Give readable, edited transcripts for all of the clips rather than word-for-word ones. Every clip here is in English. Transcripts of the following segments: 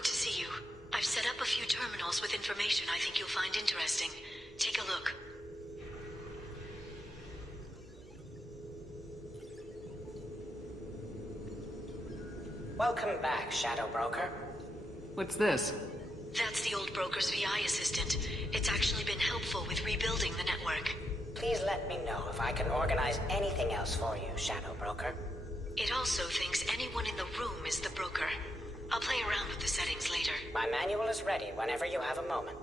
good to see you. I've set up a few terminals with information I think you'll find interesting. Take a look. Welcome back, Shadow Broker. What's this? That's the old broker's VI assistant. It's actually been helpful with rebuilding the network. Please let me know if I can organize anything else for you, Shadow Broker. It also thinks anyone in the room is the broker. I'll play around with the settings later. My manual is ready whenever you have a moment.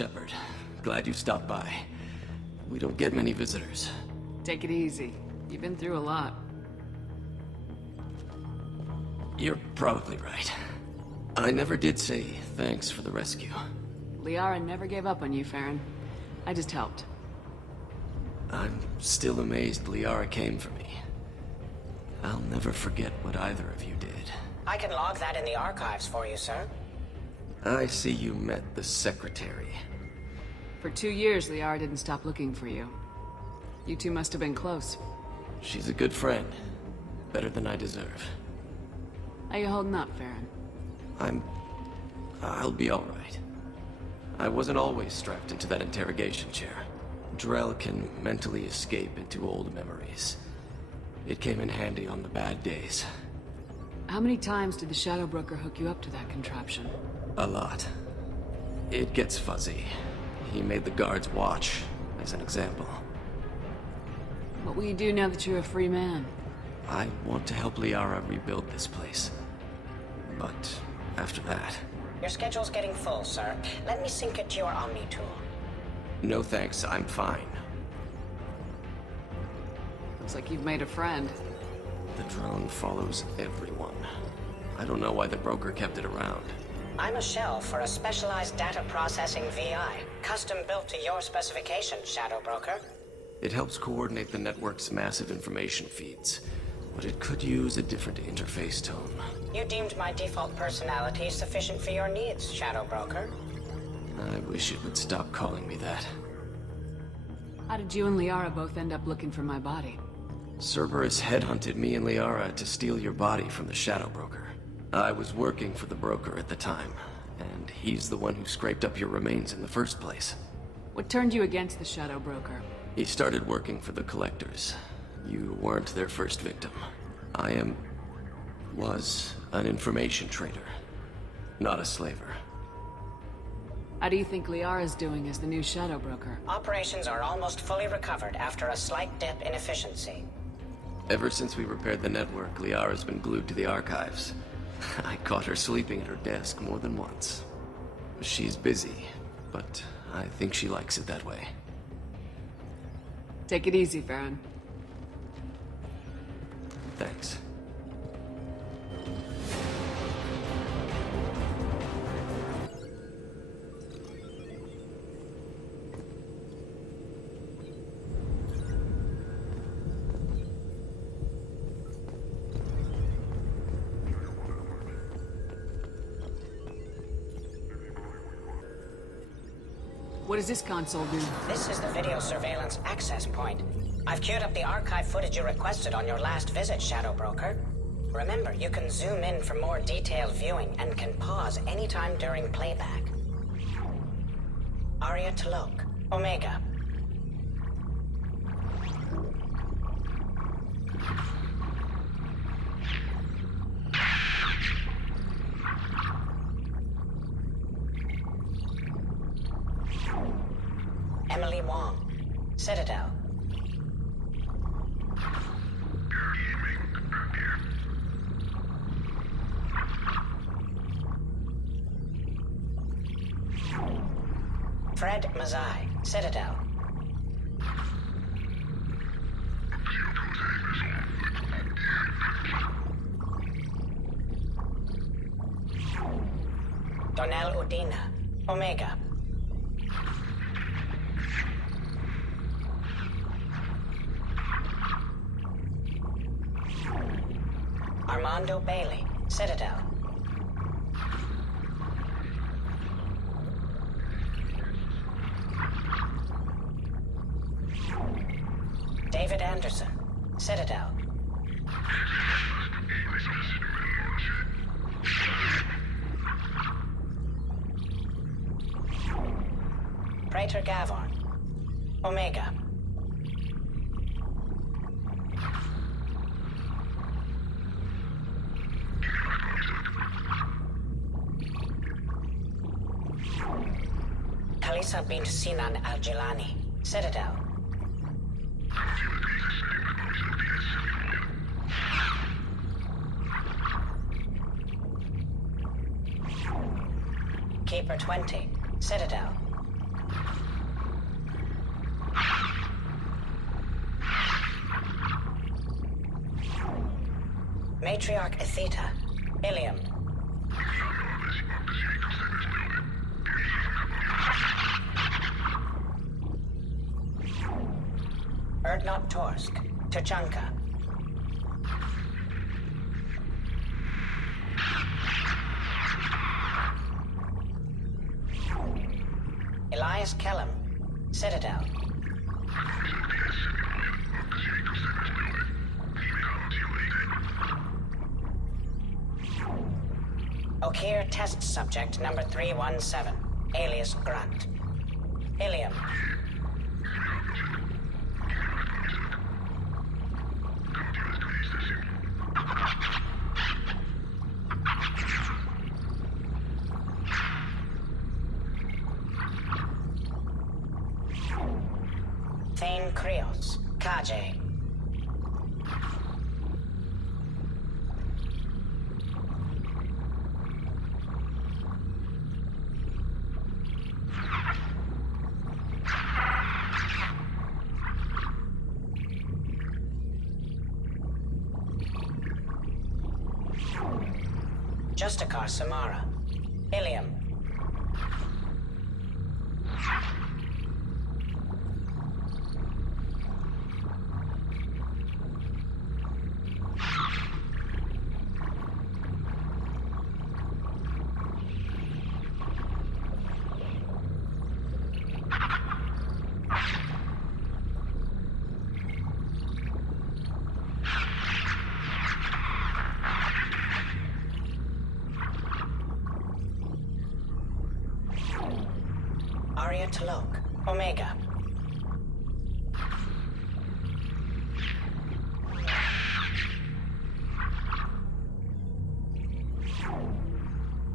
Shepard. Glad you stopped by. We don't get many visitors. Take it easy. You've been through a lot. You're probably right. I never did say thanks for the rescue. Liara never gave up on you, Farron. I just helped. I'm still amazed Liara came for me. I'll never forget what either of you did. I can log that in the archives for you, sir. I see you met the Secretary. For 2 years, Liara didn't stop looking for you. You two must have been close. She's a good friend. Better than I deserve. How you holding up, Farron? I'll be alright. I wasn't always strapped into that interrogation chair. Drell can mentally escape into old memories. It came in handy on the bad days. How many times did the Shadow Broker hook you up to that contraption? A lot. It gets fuzzy. He made the guards watch, as an example. What will you do now that you're a free man? I want to help Liara rebuild this place. But after that... Your schedule's getting full, sir. Let me sync it to your Omni tool. No thanks, I'm fine. Looks like you've made a friend. The drone follows everyone. I don't know why the broker kept it around. I'm a shell for a specialized data processing VI, custom built to your specifications, Shadow Broker. It helps coordinate the network's massive information feeds, but it could use a different interface tone. You deemed my default personality sufficient for your needs, Shadow Broker. I wish it would stop calling me that. How did you and Liara both end up looking for my body? Cerberus headhunted me and Liara to steal your body from the Shadow Broker. I was working for the broker at the time, and he's the one who scraped up your remains in the first place. What turned you against the Shadow Broker? He started working for the Collectors. You weren't their first victim. Was an information trader, not a slaver. How do you think Liara's doing as the new Shadow Broker? Operations are almost fully recovered after a slight dip in efficiency. Ever since we repaired the network, Liara's been glued to the archives. I caught her sleeping at her desk more than once. She's busy, but I think she likes it that way. Take it easy, Farron. Thanks. What does this console do? This is the video surveillance access point. I've queued up the archive footage you requested on your last visit, Shadow Broker. Remember, you can zoom in for more detailed viewing and can pause anytime during playback. Aria Talok, Omega. Emily Wong, Citadel. Fred Mazai, Citadel. Donnell Udina, Omega. Armando Bailey, Citadel. David Anderson, Citadel. Praetor Gavorn, Omega. Kalisa bint Sinan Al-Jilani, Citadel. Keeper 20, Citadel. Matriarch Atheta. Ilium. Erdnot Torsk. Tuchanka. Elias Kellum. Citadel. Okeer test subject number 317, alias Grunt. Ilium. Thane Krios. Kaje. Justicar Samara. Ilium. Aria Talok. Omega.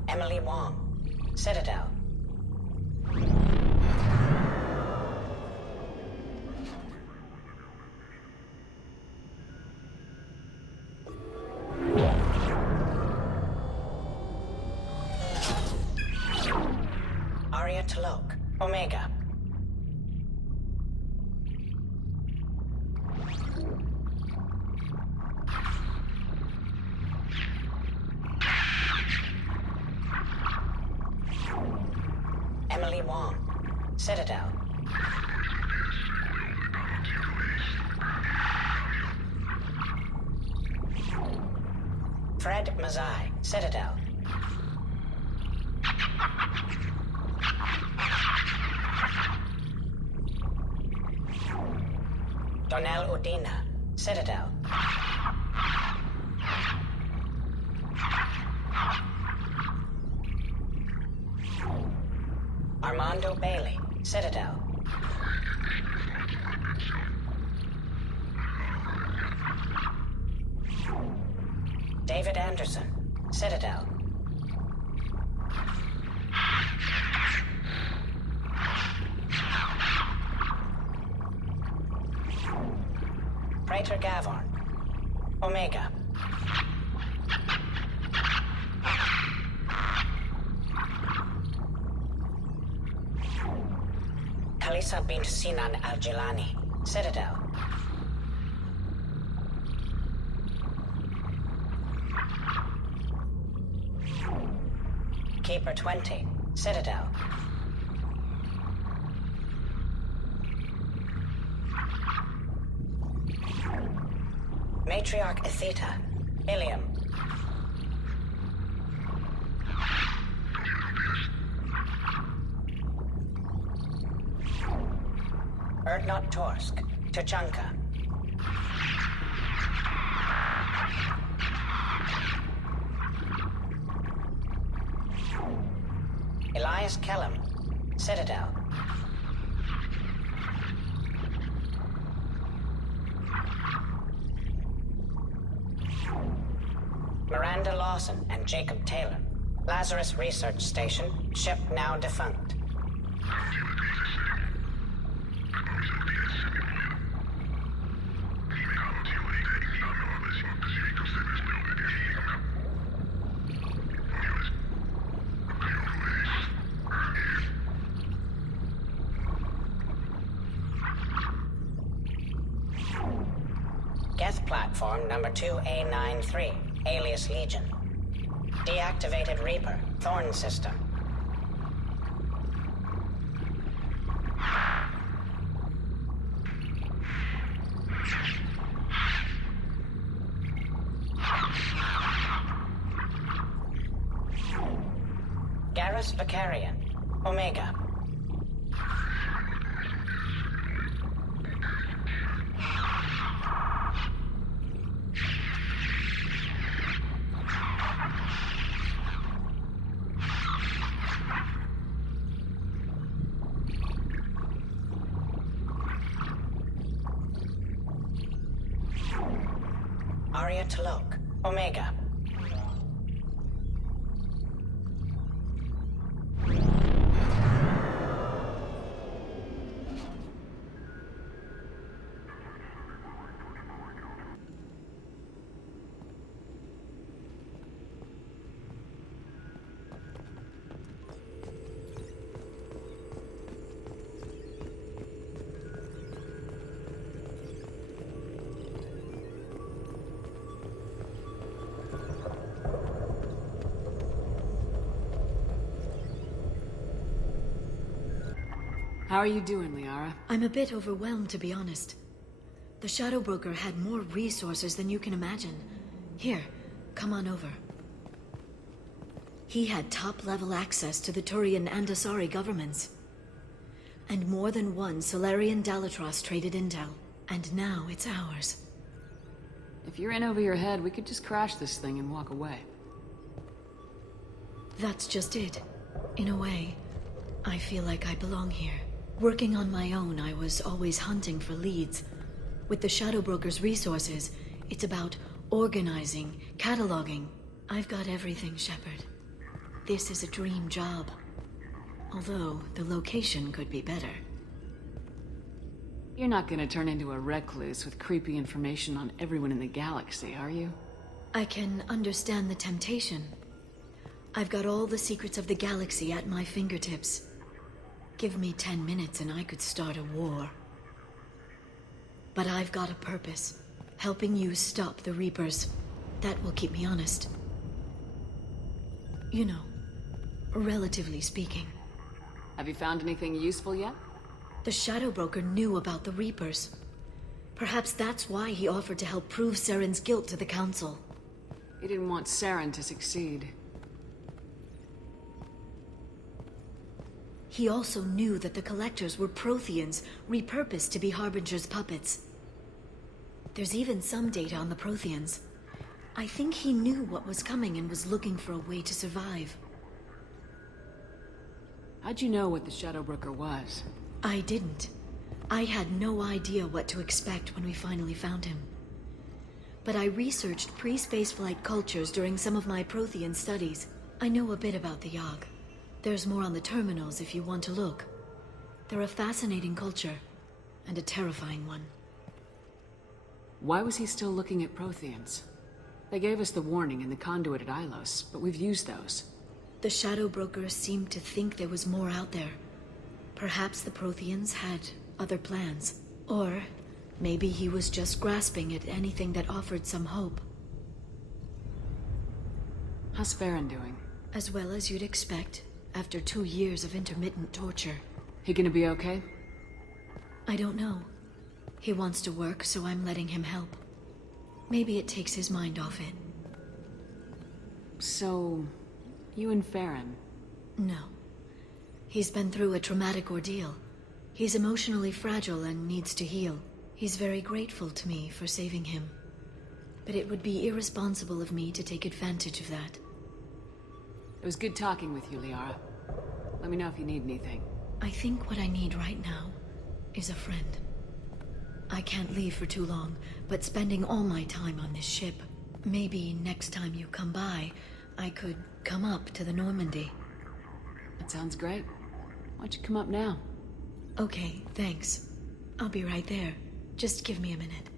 Emily Wong. Citadel. Aria Talok. Omega. Emily Wong. Citadel. Fred Mazai. Citadel. Donnell Udina. Citadel. Armando Bailey. Citadel. David Anderson. Citadel. Praetor Gavorn. Omega. Kalisa bint Sinan Al-Jilani. Citadel. Keeper 20. Citadel. Matriarch Atheta. Ilium. Erdnot Torsk. Tuchanka. Elias Kellum. Citadel. Miranda Lawson and Jacob Taylor. Lazarus Research Station. Ship now defunct. Geth platform number 2A93. alias Legion. Deactivated Reaper, Thorn system. Garrus Vicarian, Omega. Arya T'Loak, Omega. How are you doing, Liara? I'm a bit overwhelmed, to be honest. The Shadow Broker had more resources than you can imagine. Here, come on over. He had top-level access to the Turian and Asari governments. And more than one Solarian Dalatros traded intel. And now it's ours. If you're in over your head, we could just crash this thing and walk away. That's just it. In a way, I feel like I belong here. Working on my own, I was always hunting for leads. With the Shadow Broker's resources, it's about organizing, cataloging. I've got everything, Shepard. This is a dream job. Although, the location could be better. You're not gonna turn into a recluse with creepy information on everyone in the galaxy, are you? I can understand the temptation. I've got all the secrets of the galaxy at my fingertips. Give me 10 minutes and I could start a war. But I've got a purpose. Helping you stop the Reapers. That will keep me honest. You know, relatively speaking. Have you found anything useful yet? The Shadow Broker knew about the Reapers. Perhaps that's why he offered to help prove Saren's guilt to the Council. He didn't want Saren to succeed. He also knew that the Collectors were Protheans, repurposed to be Harbinger's puppets. There's even some data on the Protheans. I think he knew what was coming and was looking for a way to survive. How'd you know what the Shadow Broker was? I didn't. I had no idea what to expect when we finally found him. But I researched pre-spaceflight cultures during some of my Prothean studies. I know a bit about the Yogg. There's more on the terminals if you want to look. They're a fascinating culture, and a terrifying one. Why was he still looking at Protheans? They gave us the warning in the conduit at Ilos, but we've used those. The Shadow Broker seemed to think there was more out there. Perhaps the Protheans had other plans. Or maybe he was just grasping at anything that offered some hope. How's Farron doing? As well as you'd expect, after 2 years of intermittent torture. He gonna be okay? I don't know. He wants to work, so I'm letting him help. Maybe it takes his mind off it. So, you and Farron? No. He's been through a traumatic ordeal. He's emotionally fragile and needs to heal. He's very grateful to me for saving him. But it would be irresponsible of me to take advantage of that. It was good talking with you, Liara. Let me know if you need anything. I think what I need right now is a friend. I can't leave for too long, but spending all my time on this ship. Maybe next time you come by, I could come up to the Normandy. That sounds great. Why don't you come up now? Okay, thanks. I'll be right there. Just give me a minute.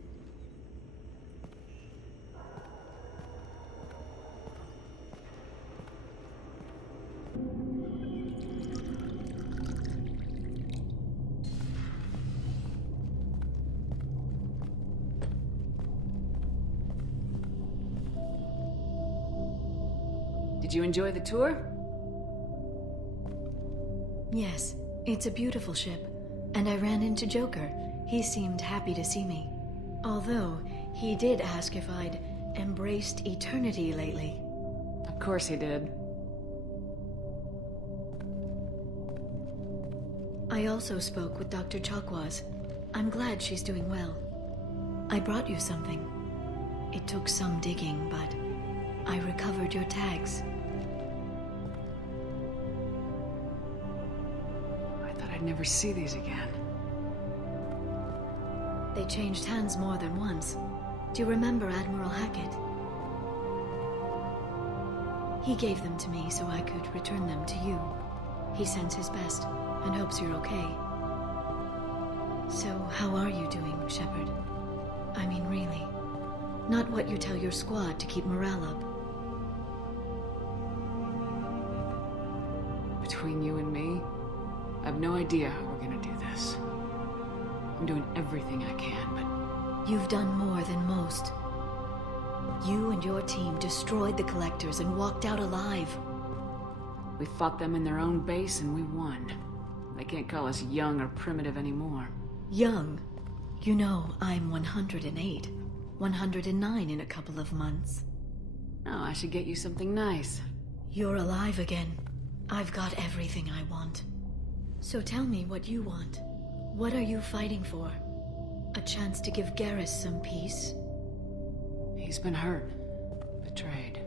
Did you enjoy the tour? Yes, it's a beautiful ship. And I ran into Joker. He seemed happy to see me. Although, he did ask if I'd embraced eternity lately. Of course he did. I also spoke with Dr. Chakwas. I'm glad she's doing well. I brought you something. It took some digging, but I recovered your tags. I thought I'd never see these again. They changed hands more than once. Do you remember Admiral Hackett? He gave them to me so I could return them to you. He sends his best and hopes you're okay. So, how are you doing, Shepard? I mean, really. Not what you tell your squad to keep morale up. Between you and me, I have no idea how we're gonna do this. I'm doing everything I can, but... You've done more than most. You and your team destroyed the Collectors and walked out alive. We fought them in their own base and we won. They can't call us young or primitive anymore. Young? You know, I'm 108. 109 in a couple of months. Oh, I should get you something nice. You're alive again. I've got everything I want. So tell me what you want. What are you fighting for? A chance to give Garrus some peace? He's been hurt. Betrayed.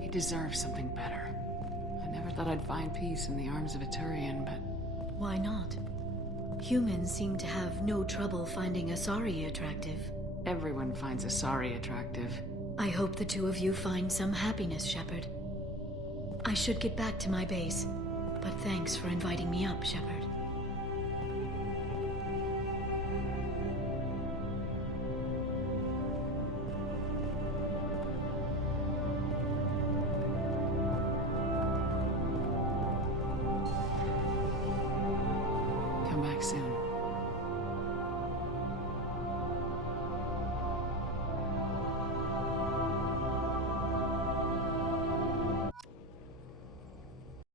He deserves something better. I never thought I'd find peace in the arms of a Turian, but... Why not? Humans seem to have no trouble finding Asari attractive. Everyone finds Asari attractive. I hope the two of you find some happiness, Shepard. I should get back to my base, but thanks for inviting me up, Shepard. Come back soon.